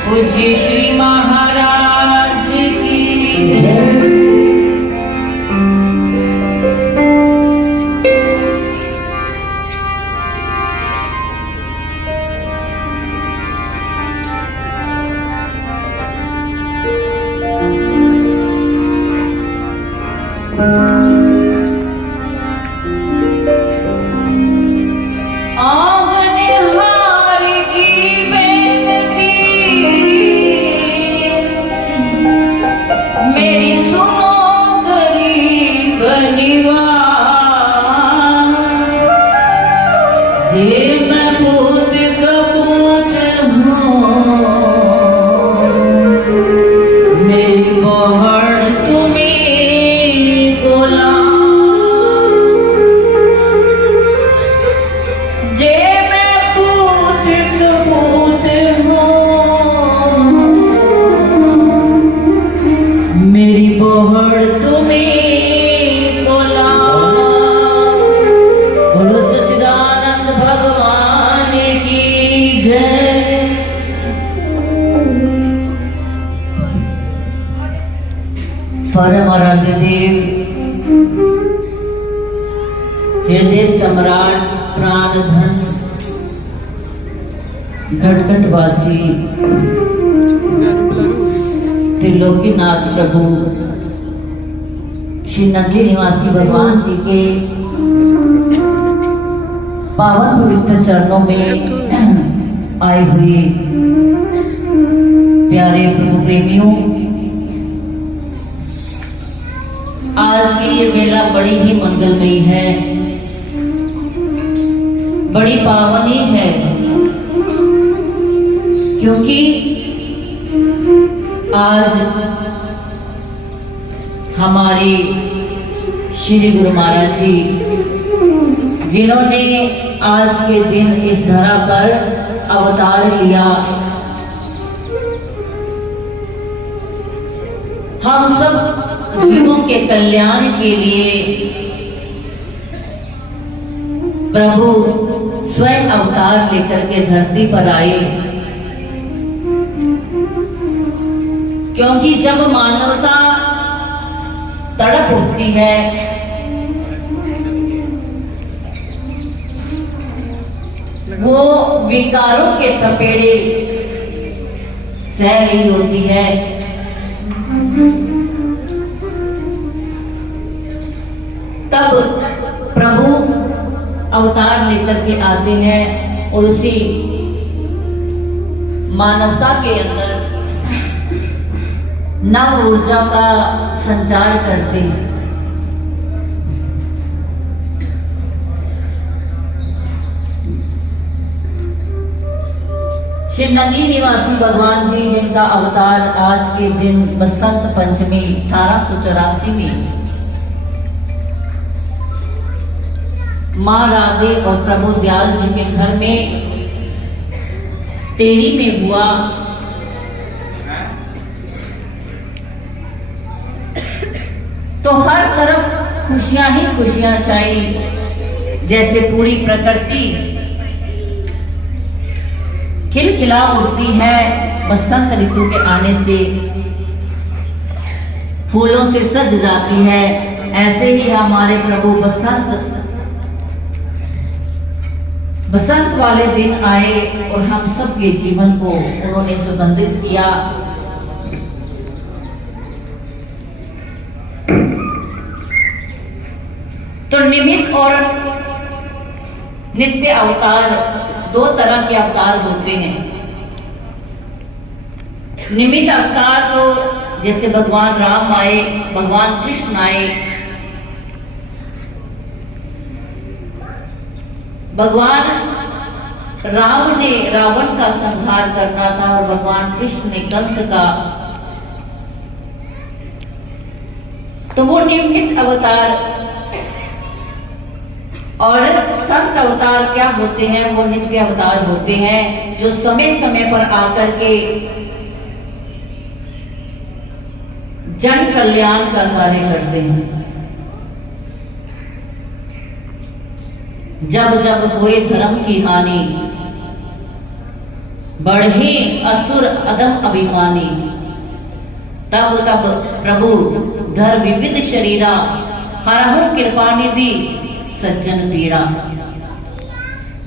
पूज्य श्री महाराज की जय। परम आराध्य देव, हृदय सम्राट, प्राणधन, गढ़गढ़वासी, त्रिलोकीनाथ प्रभु श्री नगली निवासी भगवान जी के पावन पवित्र चरणों में आए हुए प्यारे प्रभु प्रेमियों, आज की ये मेला बड़ी ही मंगलमयी है, बड़ी पावनी है, क्योंकि आज हमारे श्री गुरु महाराज जी, जिन्होंने आज के दिन इस धरा पर अवतार लिया, हम सब जीवों के कल्याण के लिए प्रभु स्वयं अवतार लेकर के धरती पर आए। क्योंकि जब मानवता तड़प उठती है, वो विकारों के थपेड़े सह रही होती है, तब प्रभु अवतार लेकर के आते हैं और उसी मानवता के अंदर नव ऊर्जा का संचार करते हैं। श्री नगली निवासी भगवान जी, जिनका अवतार आज के दिन बसंत पंचमी 1884 में माँ राधे और प्रभु दयाल जी के घर में तेरी में हुआ, तो हर तरफ खुशियां ही खुशियां छाई, जैसे पूरी प्रकृति खिलखिला उठती है बसंत ऋतु के आने से, फूलों से सज जाती है। ऐसे ही हमारे प्रभु बसंत वाले दिन आए और हम सब के जीवन को उन्होंने सुगंधित किया। तो निमित्त और नित्य अवतार, दो तरह के अवतार होते हैं। निमित्त अवतार तो जैसे भगवान राम आए, भगवान कृष्ण आए, भगवान राम ने रावण का संहार करना था और भगवान कृष्ण ने कंस का, तो वो निमित्त अवतार। और संत अवतार क्या होते हैं? वो नित्य अवतार होते हैं, जो समय समय पर आकर के जन कल्याण का कार्य करते हैं। जब जब हुए धर्म की हानि, बढ़े असुर अदम अभिमानी, तब तब प्रभु धर विविध शरीरा, हरहु कृपा निधि सज्जन पीड़ा।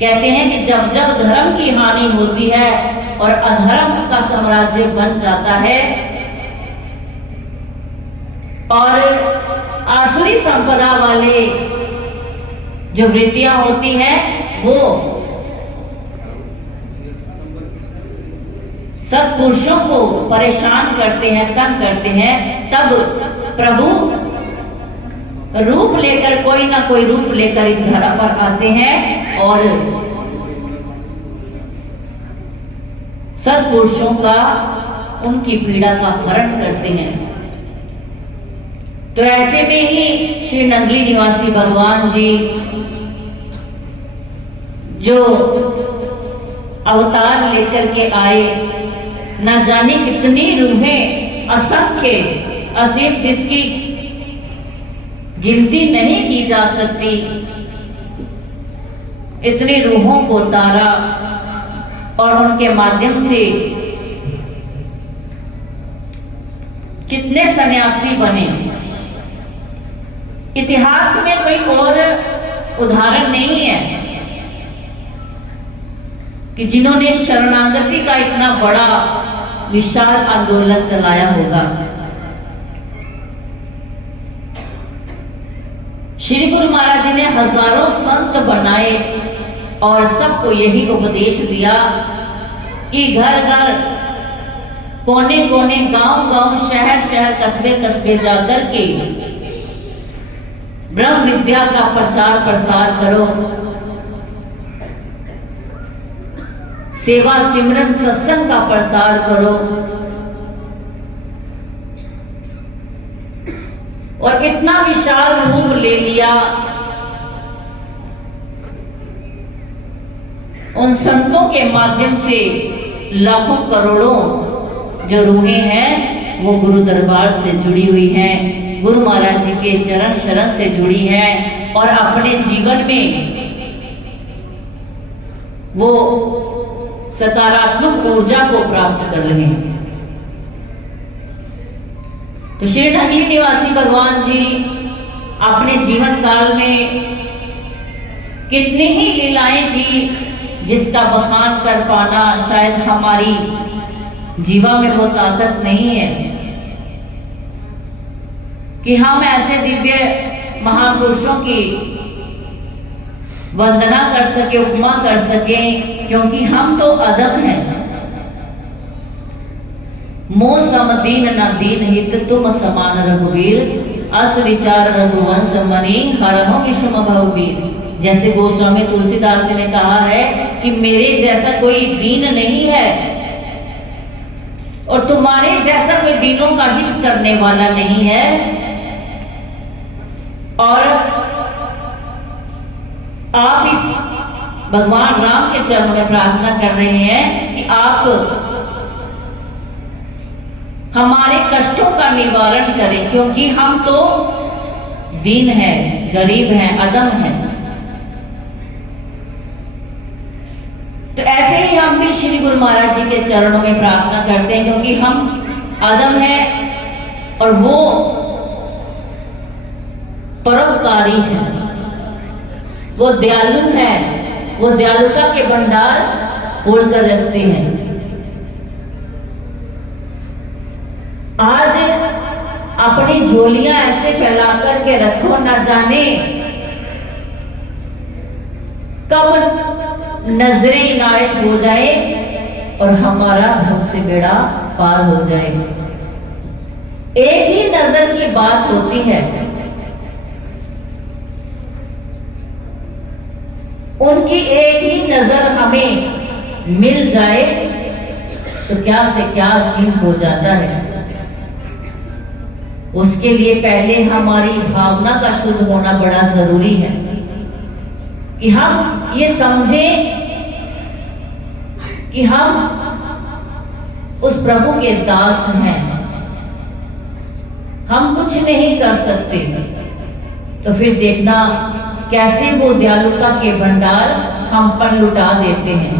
कहते हैं कि जब जब धर्म की हानि होती है और अधर्म का साम्राज्य बन जाता है और आसुरी संपदा वाले जो वृत्तियां होती हैं वो सत्पुरुषों को परेशान करते हैं, तंग करते हैं, तब प्रभु रूप लेकर, कोई ना कोई रूप लेकर इस धरा पर आते हैं और सत्पुरुषों का, उनकी पीड़ा का हरण करते हैं। तो ऐसे में ही श्री नगरी निवासी भगवान जी जो अवतार लेकर के आए, न जाने कितनी रूहें, असंख्य असीम, जिसकी गिनती नहीं की जा सकती, इतनी रूहों को तारा और उनके माध्यम से कितने सन्यासी बने। इतिहास में कोई और उदाहरण नहीं है कि जिन्होंने शरणागति का इतना बड़ा विशाल आंदोलन चलाया होगा। श्री गुरु महाराज जी ने हजारों संत बनाए और सबको यही उपदेश दिया कि घर घर, कोने कोने, गांव गांव, शहर शहर, कस्बे कस्बे जाकर के ब्रह्म विद्या का प्रचार प्रसार करो, सेवा सिमरन सत्संग का प्रसार करो। और इतना विशाल रूप ले लिया उन संतों के माध्यम से, लाखों करोड़ों जो रूहें हैं वो गुरु दरबार से जुड़ी हुई हैं, गुरु महाराज जी के चरण शरण से जुड़ी हैं और अपने जीवन में वो सकारात्मक ऊर्जा को प्राप्त कर रहे हैं। तो श्री नगरी निवासी भगवान जी अपने जीवन काल में कितनी ही लीलाएं की, जिसका बखान कर पाना शायद हमारी जीवा में वो ताकत नहीं है कि हम ऐसे दिव्य महापुरुषों की वंदना कर सके, उपमा कर सके, क्योंकि हम तो अदम हैं। मोह सम दीन न दीन हित, तुम समान रघुवीर, अस विचार रघुवंश मणि, हरहु विषम भवबीर। जैसे गोस्वामी तुलसीदास जी ने कहा है कि मेरे जैसा कोई दीन नहीं है और तुम्हारे जैसा कोई दीनों का हित करने वाला नहीं है। और आप इस भगवान राम के चरणों में प्रार्थना कर रहे हैं कि आप हमारे कष्टों का निवारण करें, क्योंकि हम तो दीन हैं, गरीब हैं, अदम हैं। तो ऐसे ही हम भी श्री गुरु महाराज जी के चरणों में प्रार्थना करते हैं, क्योंकि हम अदम हैं और वो परोपकारी हैं, वो दयालु हैं, वो दयालुता के भंडार खोल कर रखते हैं। आज अपनी झोलियां ऐसे फैला कर के रखो, ना जाने कब नजरें इनायत हो जाए और हमारा भव से बेड़ा पार हो जाए। एक ही नजर की बात होती है, उनकी एक ही नजर हमें मिल जाए तो क्या से क्या चीज हो जाता है। उसके लिए पहले हमारी भावना का शुद्ध होना बड़ा जरूरी है कि हम ये समझें कि हम उस प्रभु के दास हैं, हम कुछ नहीं कर सकते। तो फिर देखना कैसे वो दयालुता के भंडार हम पर लुटा देते हैं।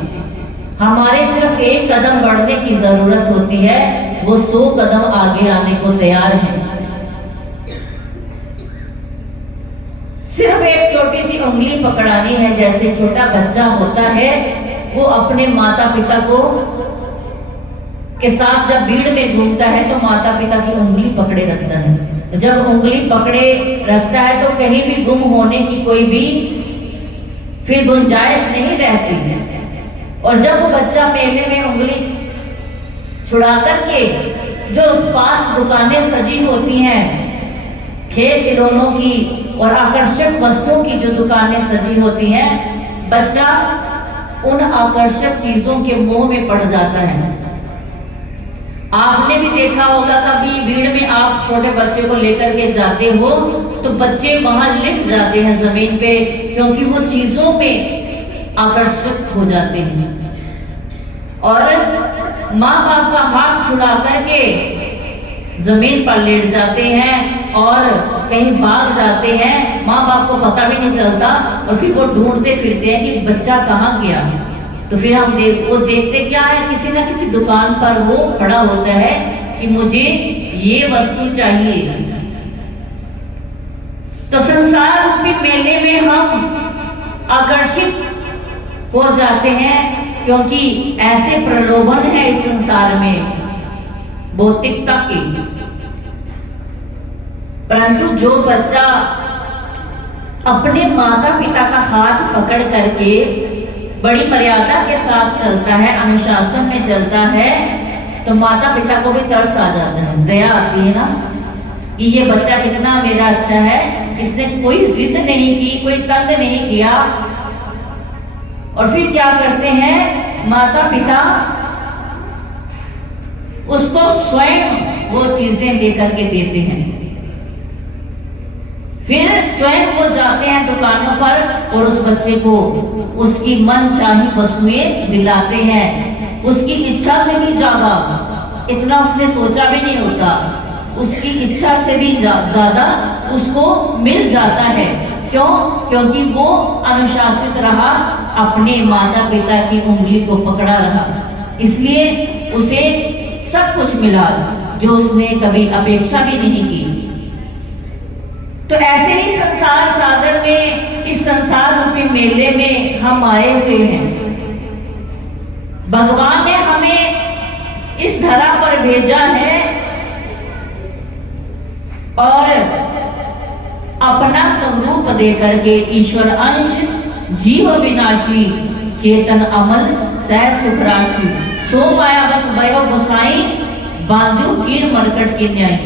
हमारे सिर्फ एक कदम बढ़ने की जरूरत होती है, वो 100 कदम आगे आने को तैयार है। सिर्फ एक छोटी सी उंगली पकड़ानी है। जैसे छोटा बच्चा होता है, वो अपने माता पिता को के साथ जब भीड़ में घूमता है तो माता पिता की उंगली पकड़े रखता है। तो जब उंगली पकड़े रखता है तो कहीं भी गुम होने की कोई भी फिर गुंजाइश नहीं रहती। और जब वो बच्चा मेले में उंगली छुड़ा करके, जो उस पास दुकानें सजी होती हैं, खेल खिलौनों की और आकर्षक वस्तुओं की जो दुकानें सजी होती हैं, बच्चा उन आकर्षक चीजों के मोह में पड़ जाता है। आपने भी देखा होगा, कभी भीड़ में आप छोटे बच्चे को लेकर के जाते हो तो बच्चे वहां लिट जाते हैं जमीन पे, क्योंकि वो चीजों में आकर्षित हो जाते हैं। और माँ बाप का हाथ छुड़ा करके जमीन पर लेट जाते हैं और कहीं भाग जाते हैं। माँ बाप को पता भी नहीं चलता और फिर वो ढूंढते फिरते हैं कि बच्चा कहाँ गया। तो फिर हम वो देखते क्या है, किसी ना किसी दुकान पर वो खड़ा होता है कि मुझे ये वस्तु चाहिए। तो संसार रूपी मेले में हम आकर्षित हो जाते हैं, क्योंकि ऐसे प्रलोभन है इस संसार में भौतिकता की। परंतु जो बच्चा अपने माता पिता का हाथ पकड़ करके बड़ी मर्यादा के साथ चलता है, अनुशासन में चलता है, तो माता पिता को भी तरस आ जाता है, दया आती है ना कि ये बच्चा कितना मेरा अच्छा है, इसने कोई जिद नहीं की, कोई तंग नहीं किया। और फिर क्या करते हैं माता पिता, उसको स्वयं वो चीजें लेकर के देते हैं। फिर स्वयं वो जाते हैं दुकानों पर और उस बच्चे को उसकी मन चाही वस्तुएं दिलाते हैं। उसकी इच्छा से भी ज्यादा, इतना उसने सोचा भी नहीं होता, उसकी इच्छा से भी ज्यादा उसको मिल जाता है। क्यों? क्योंकि वो अनुशासित रहा, अपने माता पिता की उंगली को पकड़ा रहा, इसलिए उसे सब कुछ मिला जो उसने कभी अपेक्षा भी नहीं की। तो ऐसे ही संसार सागर में, इस संसार रूपी मेले में हम आए हुए हैं। भगवान ने हमें इस धरा पर भेजा है और अपना स्वरूप देकर के, ईश्वर अंश जीव विनाशी चेतन अमल सह सुख राशि, सो माया बस भयो गोसाई बांधु कीर मरकट के न्याय।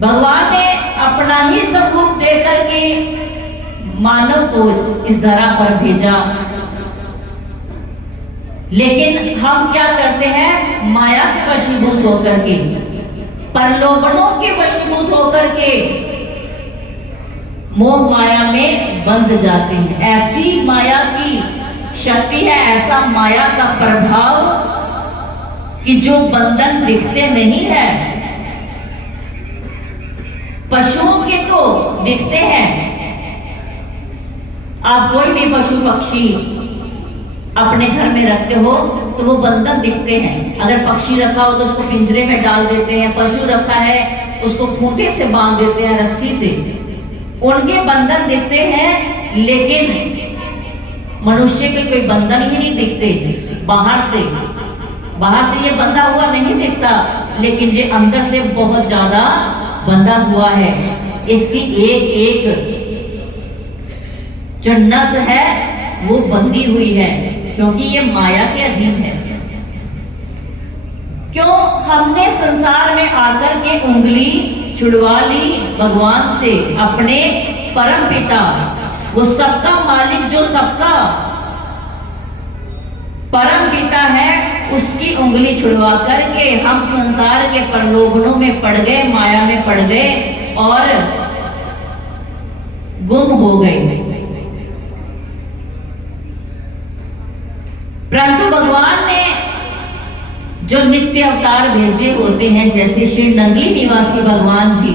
भगवान ने अपना ही स्वरूप देकर के मानव को इस धरा पर भेजा, लेकिन हम क्या करते हैं, माया के वशीभूत होकर के, प्रलोभनों के वशीभूत होकर के मोह माया में बंध जाते हैं। ऐसी माया की शक्ति है, ऐसा माया का प्रभाव कि जो बंधन दिखते नहीं है, पशुओं के तो दिखते हैं। आप कोई भी पशु पक्षी अपने घर में रखते हो तो वो बंधन दिखते हैं। अगर पक्षी रखा हो तो उसको पिंजरे में डाल देते हैं, पशु रखा है उसको खूंटे से बांध देते हैं, रस्सी से, उनके बंधन दिखते हैं। लेकिन मनुष्य के कोई बंधन ही नहीं दिखते। बाहर से ये बंधा हुआ नहीं दिखता, लेकिन ये अंदर से बहुत ज्यादा बंधा हुआ है। इसकी एक एक जो नस है वो बंधी हुई है, क्योंकि ये माया के अधीन है। क्यों? हमने संसार में आकर के उंगली छुड़वा ली भगवान से, अपने परम पिता, वो सबका मालिक, जो सबका परम पिता है, उसकी उंगली छुड़वा करके हम संसार के प्रलोभनों में पड़ गए, माया में पड़ गए और गुम हो गए। परंतु भगवान ने जो नित्य अवतार भेजे होते हैं, जैसे श्री नंदी निवासी भगवान जी,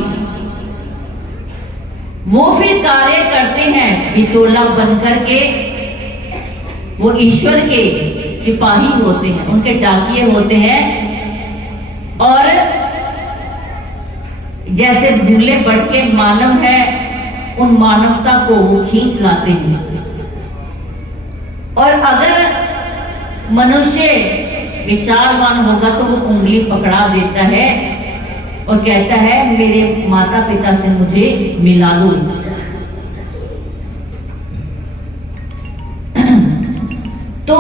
वो फिर कार्य करते हैं बिचौला बनकर के वो ईश्वर के सिपाही होते हैं, उनके डाकिये होते हैं। और जैसे दुबले भटके मानव है, उन मानवता को वो खींच लाते हैं। और अगर मनुष्य विचारवान होगा तो वो उंगली पकड़ा देता है और कहता है मेरे माता पिता से मुझे मिला दो। तो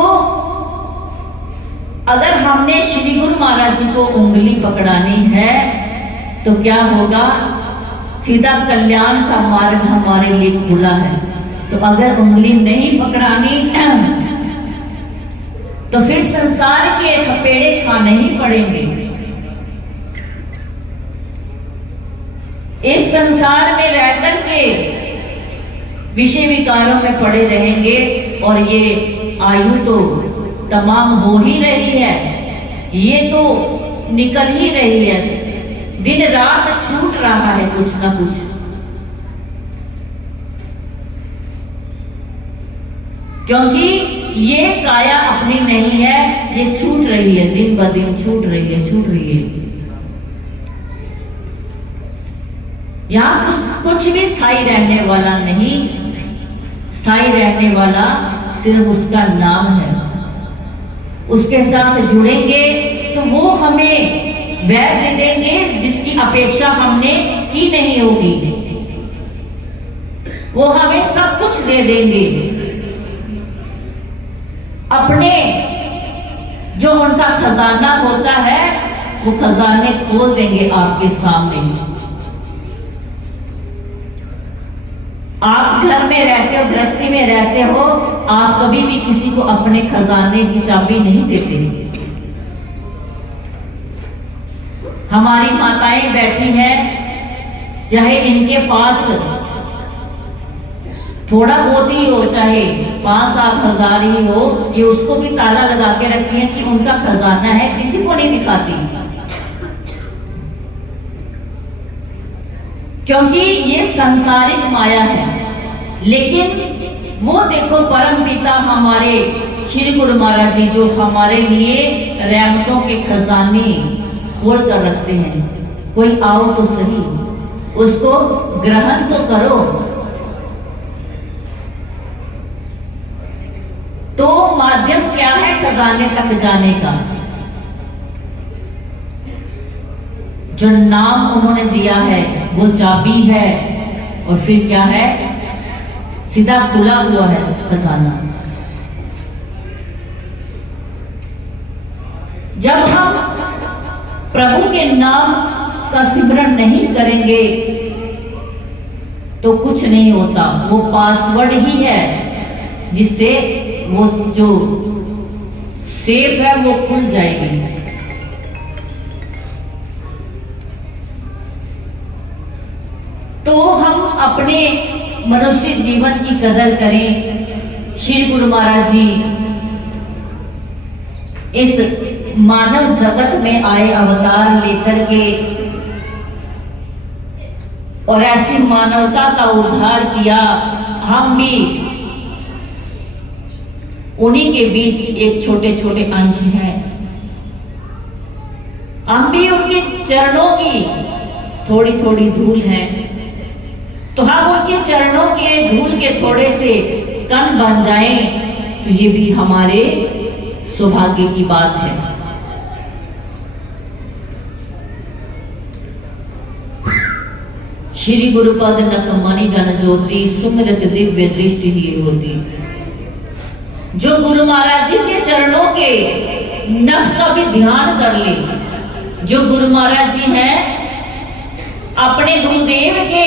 अगर हमने श्री गुरु महाराज जी को उंगली पकड़ानी है तो क्या होगा? सीधा कल्याण का मार्ग हमारे लिए खुला है। तो अगर उंगली नहीं पकड़ानी तो फिर संसार के थपेड़े खाने ही पड़ेंगे। इस संसार में रहकर के विषय विकारों में पड़े रहेंगे और ये आयु तो तमाम हो ही रही है, ये तो निकल ही रही है, दिन रात छूट रहा है कुछ ना कुछ। क्योंकि ये काया अपनी नहीं है, ये छूट रही है, दिन ब दिन छूट रही है। यहां कुछ भी स्थायी रहने वाला नहीं, स्थायी रहने वाला सिर्फ उसका नाम है। उसके साथ जुड़ेंगे तो वो हमें वह दे देंगे जिसकी अपेक्षा हमने की नहीं होगी। वो हमें सब कुछ दे देंगे, अपने जो उनका खजाना होता है वो खजाने खोल देंगे आपके सामने। आप घर में रहते हो, गृहस्थी में रहते हो, आप कभी भी किसी को अपने खजाने की चाबी नहीं देते। हमारी माताएं बैठी हैं, चाहे इनके पास थोड़ा बहुत ही हो, चाहे 5-7 हजार ही हो, ये उसको भी ताला लगा के रखती है कि उनका खजाना है, किसी को नहीं दिखाती। क्योंकि ये सांसारिक माया है। लेकिन वो देखो परम पिता हमारे श्री गुरु महाराज जी जो हमारे लिए रहमतों के खजाने खोल कर रखते हैं। कोई आओ तो सही, उसको ग्रहण तो करो। तो माध्यम क्या है खजाने तक जाने का? जो नाम उन्होंने दिया है वो चाबी है, और फिर क्या है? सीधा खुला हुआ है खजाना। जब हम प्रभु के नाम का सिमरन नहीं करेंगे तो कुछ नहीं होता। वो पासवर्ड ही है जिससे वो जो सेफ है वो खुल जाएगी। तो हम अपने मनुष्य जीवन की कदर करें। श्री गुरु महाराज जी इस मानव जगत में आए अवतार लेकर के और ऐसी मानवता का उद्धार किया। हम भी उन्हीं के बीच एक छोटे छोटे अंश हैं। हम भी उनके चरणों की थोड़ी थोड़ी धूल है। तो हम उनके चरणों के धूल के थोड़े से कण बन जाएं तो ये भी हमारे सौभाग्य की बात है। श्री गुरुपद नक मणिगण ज्योति सुमिरत दिव्य दृष्टि ही होती। जो गुरु महाराज जी के चरणों के नख का भी ध्यान कर ले, जो गुरु महाराज जी हैं अपने गुरुदेव के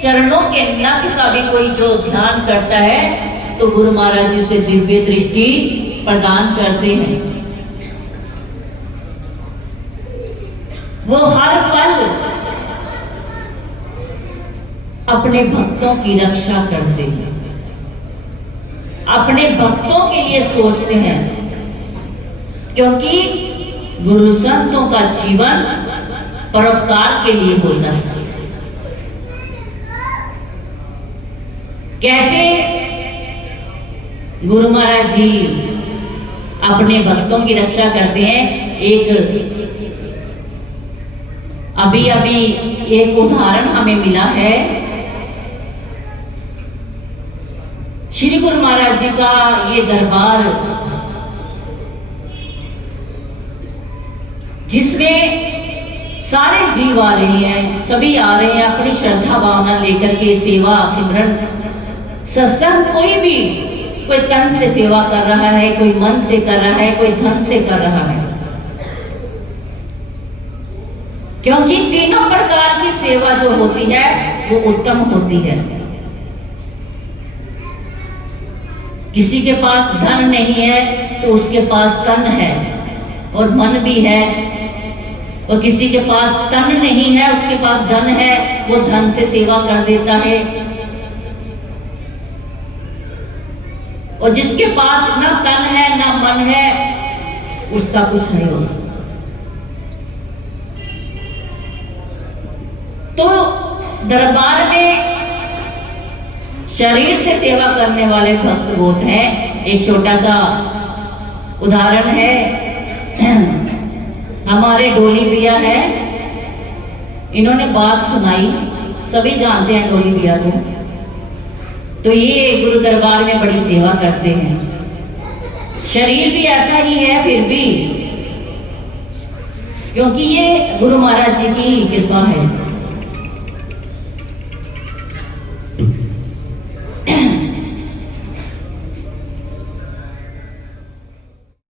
चरणों के नख का भी कोई जो ध्यान करता है तो गुरु महाराज जी उसे दिव्य दृष्टि प्रदान करते हैं। वो हर पल अपने भक्तों की रक्षा करते हैं, अपने भक्तों के लिए सोचते हैं। क्योंकि गुरु संतों का जीवन परोपकार के लिए होता है। कैसे गुरु महाराज जी अपने भक्तों की रक्षा करते हैं। अभी अभी एक उदाहरण हमें मिला है, श्री गुरु महाराज जी का ये दरबार, जिसमें सारे जीव आ रहे हैं, सभी आ रहे हैं अपनी श्रद्धा भावना लेकर के, सेवा सिमरन सत्संग, कोई तन से सेवा कर रहा है, कोई मन से कर रहा है, कोई धन से कर रहा है, क्योंकि तीनों प्रकार की सेवा जो होती है वो उत्तम होती है। किसी के पास धन नहीं है तो उसके पास तन है और मन भी है, और किसी के पास तन नहीं है उसके पास धन है, वो धन से सेवा कर देता है, और जिसके पास ना तन है ना मन है उसका कुछ नहीं हो सकता। तो दरबार में शरीर से सेवा करने वाले भक्त बहुत हैं। एक छोटा सा उदाहरण है, हमारे डोली भैया है, इन्होंने बात सुनाई, सभी जानते हैं डोली भैया को। तो ये गुरु दरबार में बड़ी सेवा करते हैं, शरीर भी ऐसा ही है फिर भी, क्योंकि ये गुरु महाराज जी की कृपा है।